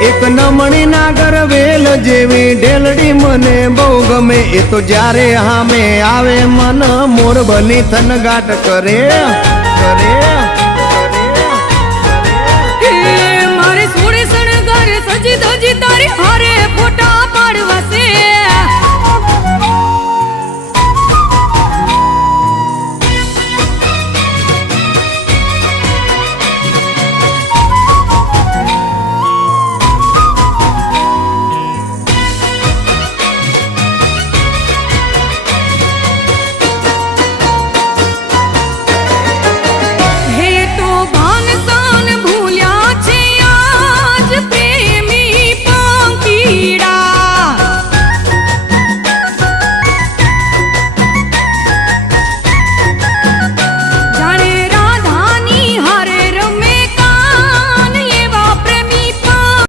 એક નમણી નાગર વેલ જેવી ઢેલડી મને બહુ ગમે એ તો જ્યારે હામે આવે મન મોર બની થનગાટ કરે કરે